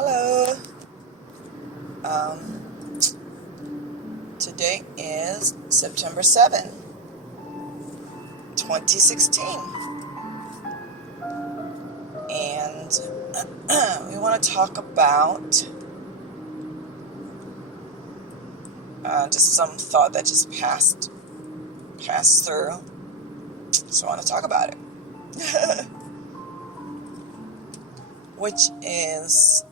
Hello. Today is September 7, 2016. And we want to talk about just some thought that just passed through. So I want to talk about it. Which is,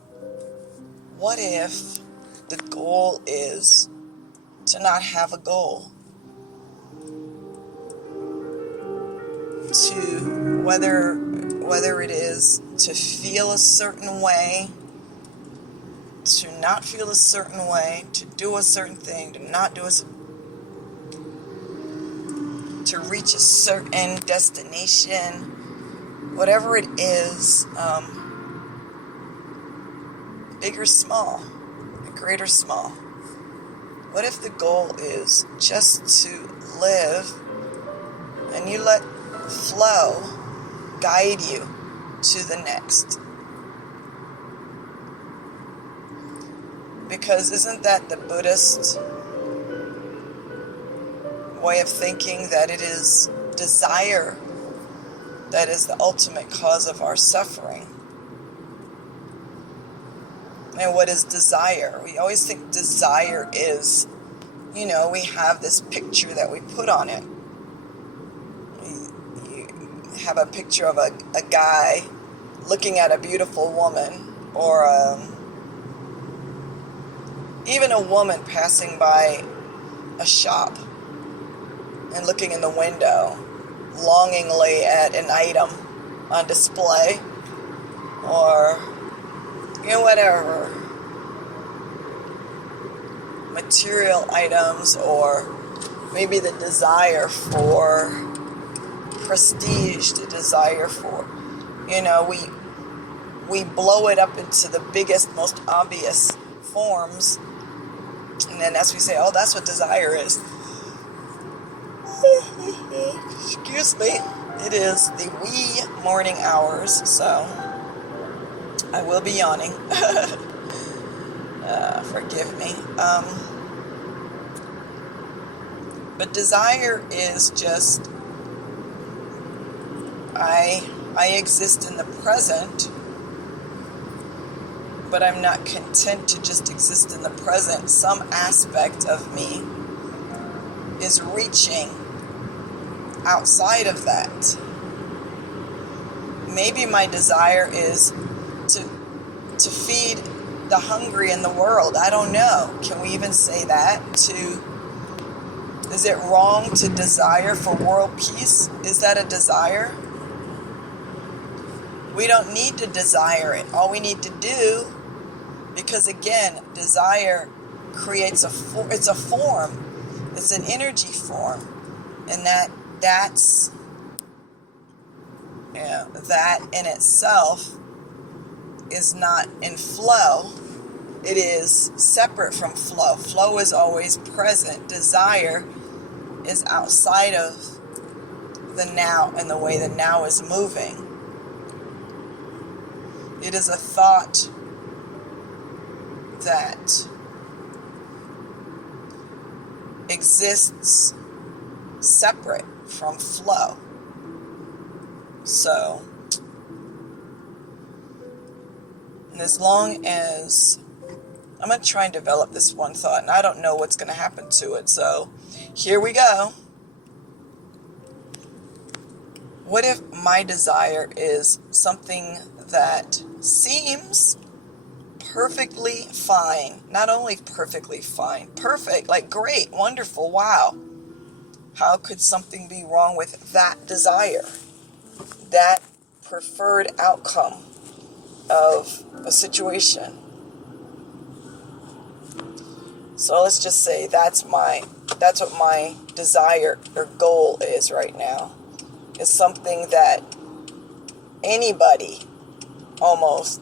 what if the goal is to not have a goal? To whether it is to feel a certain way, to not feel a certain way, to do a certain thing, to not do to reach a certain destination, whatever it is, big or small, great or small. What if the goal is just to live and you let flow guide you to the next? Because isn't that the Buddhist way of thinking, that it is desire that is the ultimate cause of our suffering? And what is desire? We always think desire is, we have this picture that we put on it. You have a picture of a guy looking at a beautiful woman, or even a woman passing by a shop and looking in the window longingly at an item on display, or whatever, material items, or maybe the desire for prestige, the desire for, we blow it up into the biggest, most obvious forms, and then as we say, oh, that's what desire is. Excuse me. It is the wee morning hours, so I will be yawning. Forgive me. But desire is just, I exist in the present, but I'm not content to just exist in the present. Some aspect of me is reaching outside of that. Maybe my desire is to feed the hungry in the world. I don't know. Can we even say that? Is it wrong to desire for world peace? Is that a desire? We don't need to desire it. All we need to do, because again, desire creates it's a form. It's an energy form. And that's that in itself is not in flow. It is separate from flow. Flow is always present. Desire is outside of the now and the way the now is moving. It is a thought that exists separate from flow. So, and as long as I'm going to try and develop this one thought, and I don't know what's going to happen to it, so here we go. What if my desire is something that seems perfectly fine? Not only perfectly fine, perfect, like great, wonderful, wow. How could something be wrong with that desire? That preferred outcome of a situation. So let's just say that's what my desire or goal is right now. It's something that anybody, almost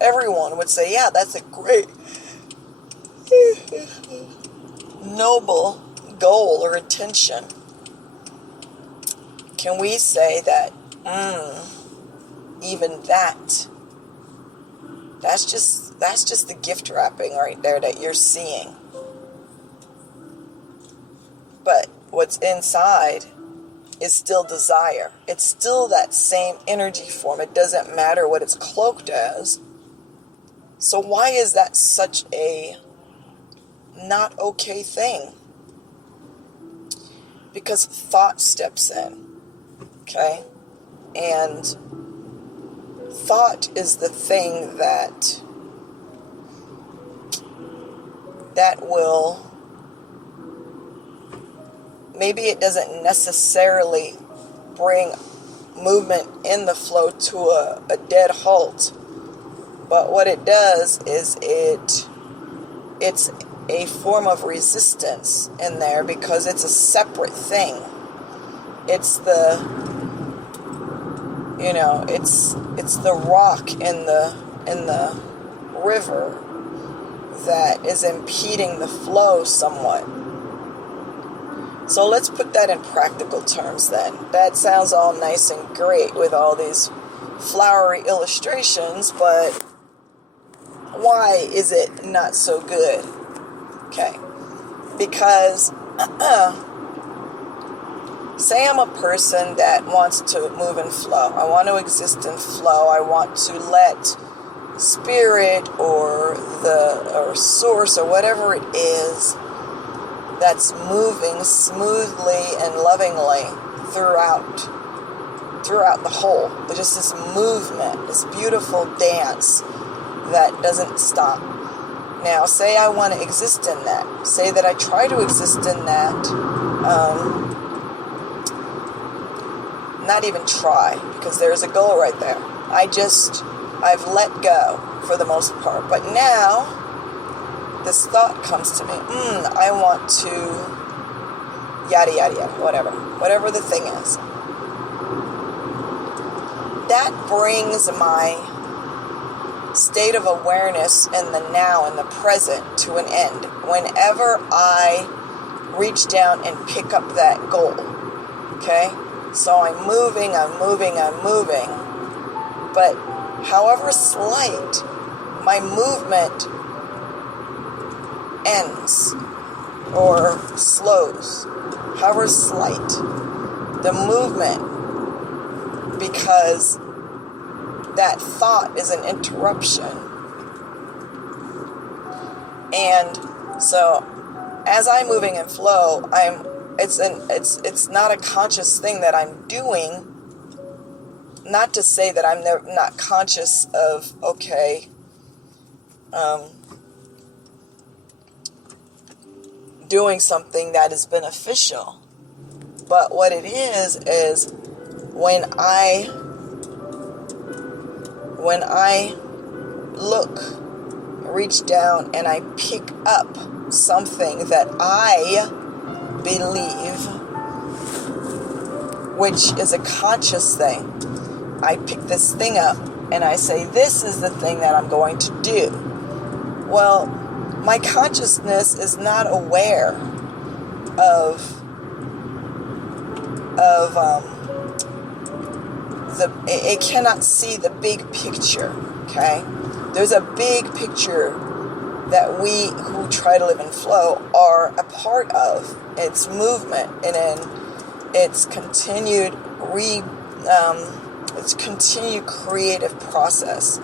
everyone would say, yeah, that's a great, noble goal or intention. Can we say that even that That's just the gift wrapping right there that you're seeing. But what's inside is still desire. It's still that same energy form. It doesn't matter what it's cloaked as. So why is that such a not okay thing? Because thought steps in, okay? And thought is the thing that will, maybe it doesn't necessarily bring movement in the flow to a dead halt, but what it does is it's a form of resistance in there because it's a separate thing. It's the, it's the rock in the river that is impeding the flow somewhat. So let's put that in practical terms then. That sounds all nice and great with all these flowery illustrations, but why is it not so good? Okay, because say I'm a person that wants to move in flow. I want to exist in flow. I want to let spirit or source or whatever it is that's moving smoothly and lovingly throughout the whole. But just this movement, this beautiful dance that doesn't stop. Now, say I want to exist in that. Say that I try to exist in that. Not even try, because there's a goal right there. I've let go for the most part. But now, this thought comes to me. I want to yada, yada, yada, whatever the thing is. That brings my state of awareness in the now, in the present, to an end. Whenever I reach down and pick up that goal. Okay? So I'm moving. But however slight, my movement ends or slows. However slight, the movement, because that thought is an interruption. And so as I'm moving in flow, it's not a conscious thing that I'm doing. Not to say that I'm not conscious of, doing something that is beneficial. But what it is when I reach down and I pick up something that I believe, which is a conscious thing. I pick this thing up and I say, this is the thing that I'm going to do. Well, my consciousness is not aware of it cannot see the big picture, okay? There's a big picture that we who try to live in flow are a part of. Its movement and in its continued creative process.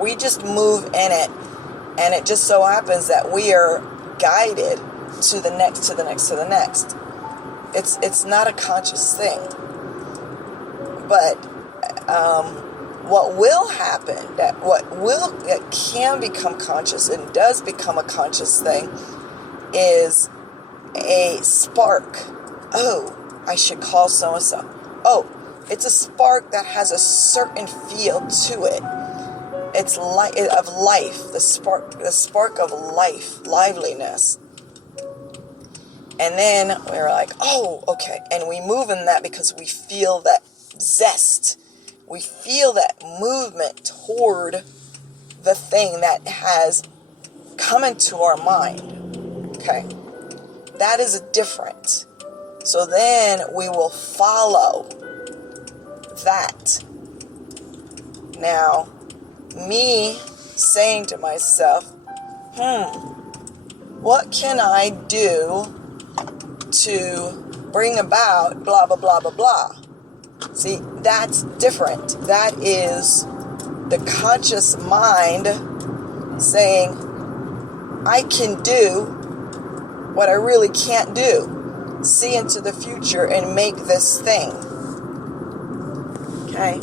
We just move in it, and it just so happens that we are guided to the next. It's not a conscious thing. But what will happen, that can become conscious and does become a conscious thing, is a spark. Oh, I should call so-and-so. Oh, it's a spark that has a certain feel to it. It's of life, the spark of life, liveliness. And then we're like, oh, okay. And we move in that because we feel that zest. We feel that movement toward the thing that has come into our mind. Okay. That is different. So then we will follow that. Now, me saying to myself, what can I do to bring about blah, blah, blah, blah, blah. See, that's different. That is the conscious mind saying, I can do what I really can't do. See into the future and make this thing. Okay?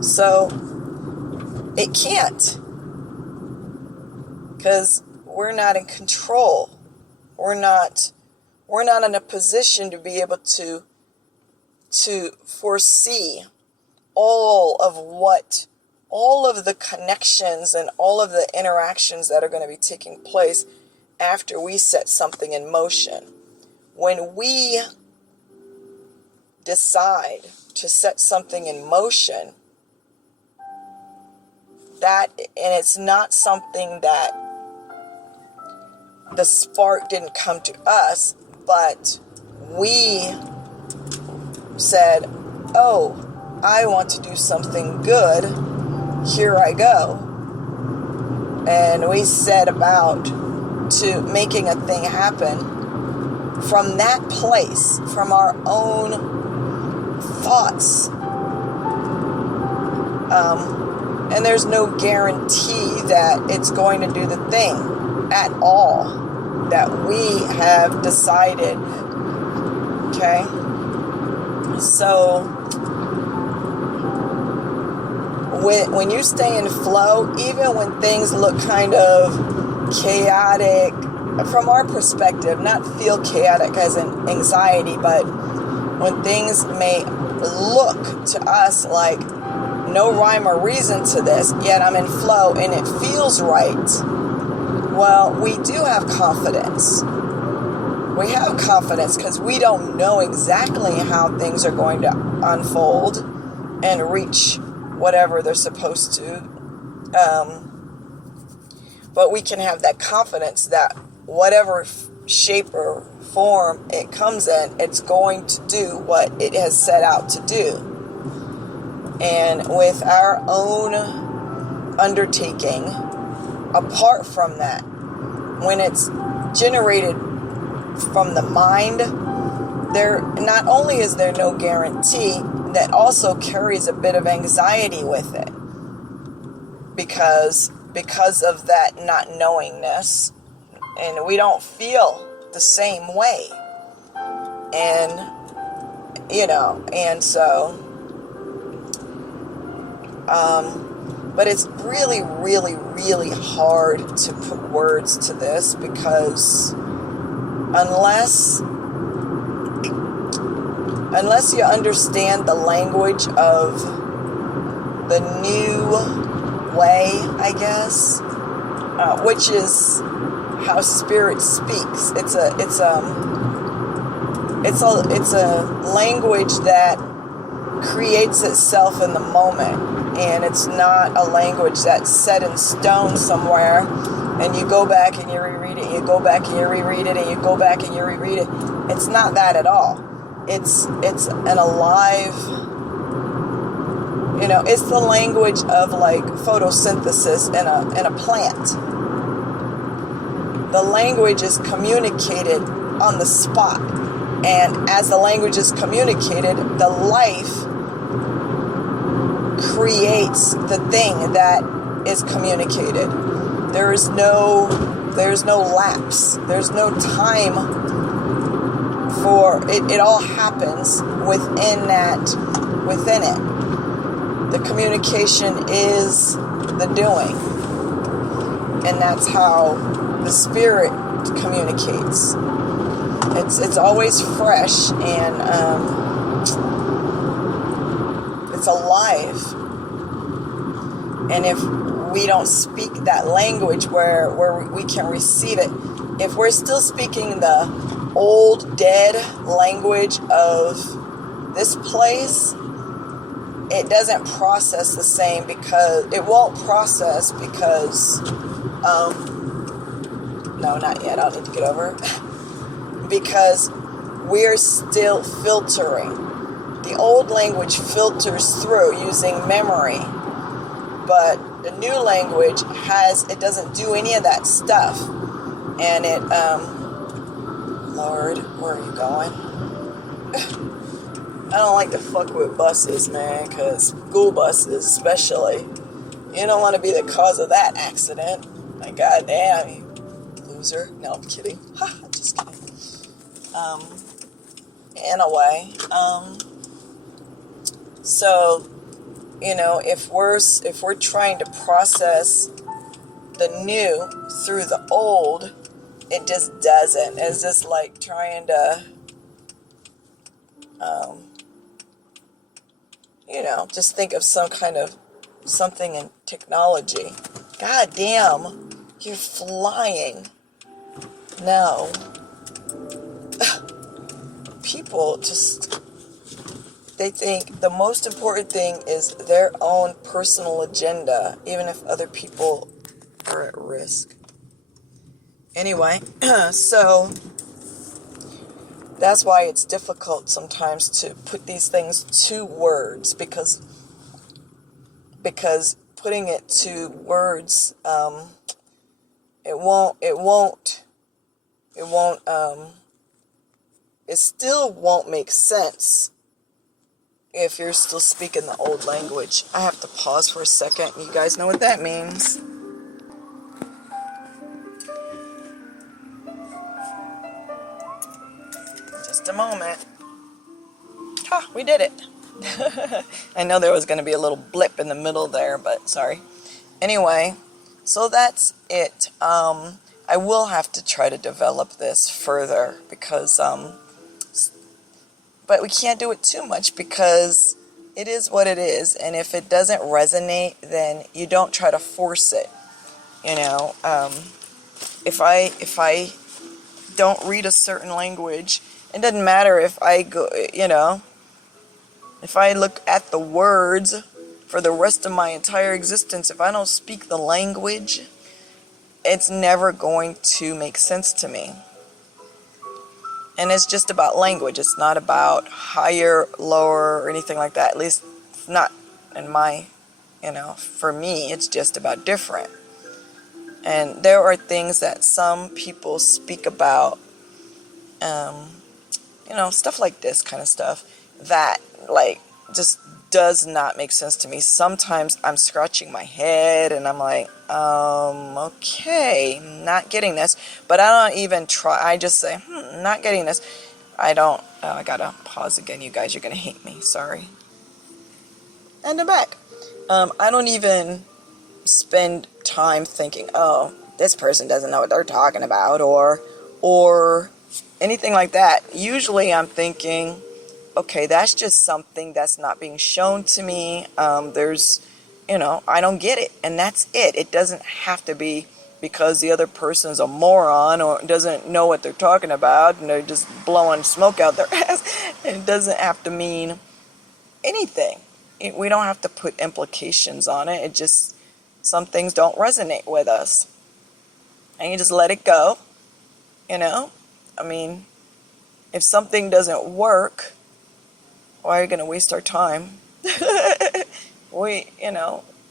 So, it can't. Because we're not in control. We're not in a position to be able to foresee all of the connections and all of the interactions that are going to be taking place after we set something in motion. When we decide to set something in motion, and it's not something that the spark didn't come to us, but we said, oh, I want to do something good, here I go. And we set about to making a thing happen from that place, from our own thoughts. And there's no guarantee that it's going to do the thing at all that we have decided. Okay? So, when you stay in flow, even when things look kind of chaotic, from our perspective, not feel chaotic as in anxiety, but when things may look to us like no rhyme or reason to this, yet I'm in flow and it feels right, well, we do have confidence. We have confidence because we don't know exactly how things are going to unfold and reach whatever they're supposed to. But we can have that confidence that whatever shape or form it comes in, it's going to do what it has set out to do. And with our own undertaking, apart from that, when it's generated from the mind, there not only is there no guarantee, that also carries a bit of anxiety with it, because of that not knowingness, and we don't feel the same way, and so but it's really, really, really hard to put words to this, because unless you understand the language of the new way, I guess, which is how spirit speaks. It's a language that creates itself in the moment, and it's not a language that's set in stone somewhere, and you go back and you reread it, you go back and you reread it, and you go back and you reread it. It's not that at all. It's an alive, it's the language of like photosynthesis in a plant. The language is communicated on the spot, and as the language is communicated, the life creates the thing that is communicated. There's no lapse. There's no time for it. It all happens within it. The communication is the doing, and that's how the spirit communicates. It's always fresh, and it's alive. And if we don't speak that language where we can receive it, if we're still speaking the old dead language of this place, it doesn't process the same, because it won't process because no, not yet, I'll need to get over it. Because we're still filtering. The old language filters through using memory, but the new language it doesn't do any of that stuff. And it, Lord, where are you going? I don't like to fuck with buses, man, because school buses especially. You don't want to be the cause of that accident. Like, goddamn, you loser. No, I'm kidding. Ha, just kidding. In a way. So, if we're trying to process the new through the old, it just doesn't. It's just like trying to, just think of some kind of something in technology. God damn, you're flying. No. People they think the most important thing is their own personal agenda, even if other people are at risk. Anyway, so that's why it's difficult sometimes to put these things to words, because putting it to words, it still won't make sense if you're still speaking the old language. I have to pause for a second. You guys know what that means. Just a moment. Ha, we did it. I know there was going to be a little blip in the middle there, but sorry. Anyway, so that's it. I will have to try to develop this further because, but we can't do it too much because it is what it is. And if it doesn't resonate, then you don't try to force it. If I don't read a certain language, it doesn't matter if I go, if I look at the words for the rest of my entire existence, if I don't speak the language, it's never going to make sense to me. And it's just about language. It's not about higher, lower, or anything like that. At least not in my, for me, it's just about different. And there are things that some people speak about, stuff like this kind of stuff, that, just does not make sense to me. Sometimes I'm scratching my head and I'm like, okay, not getting this. But I don't even try. I just say, not getting this. I gotta pause again, you guys. You're gonna hate me. Sorry. And I'm back. I don't even spend time thinking, oh, this person doesn't know what they're talking about, or anything like that. Usually I'm thinking, okay, that's just something that's not being shown to me. I don't get it, and that's it. It doesn't have to be because the other person's a moron or doesn't know what they're talking about and they're just blowing smoke out their ass. It doesn't have to mean anything. We don't have to put implications on it. It just, some things don't resonate with us. And you just let it go, if something doesn't work, why are you going to waste our time?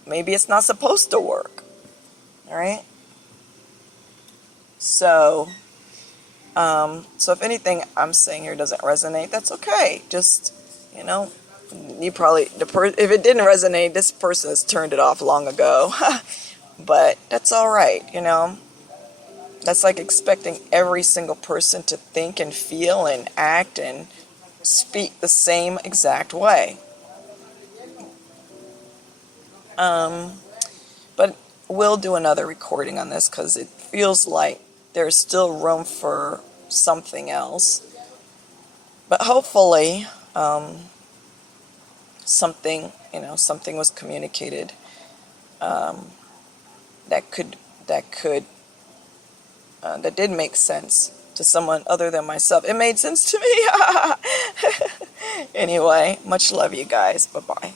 Maybe it's not supposed to work. All right? So if anything I'm saying here doesn't resonate, that's okay. Just, you probably, if it didn't resonate, this person has turned it off long ago. But that's all right, That's like expecting every single person to think and feel and act and speak the same exact way. But we'll do another recording on this because it feels like there's still room for something else. But hopefully, something was communicated that did make sense to someone other than myself. It made sense to me. Anyway, much love, you guys. Bye-bye.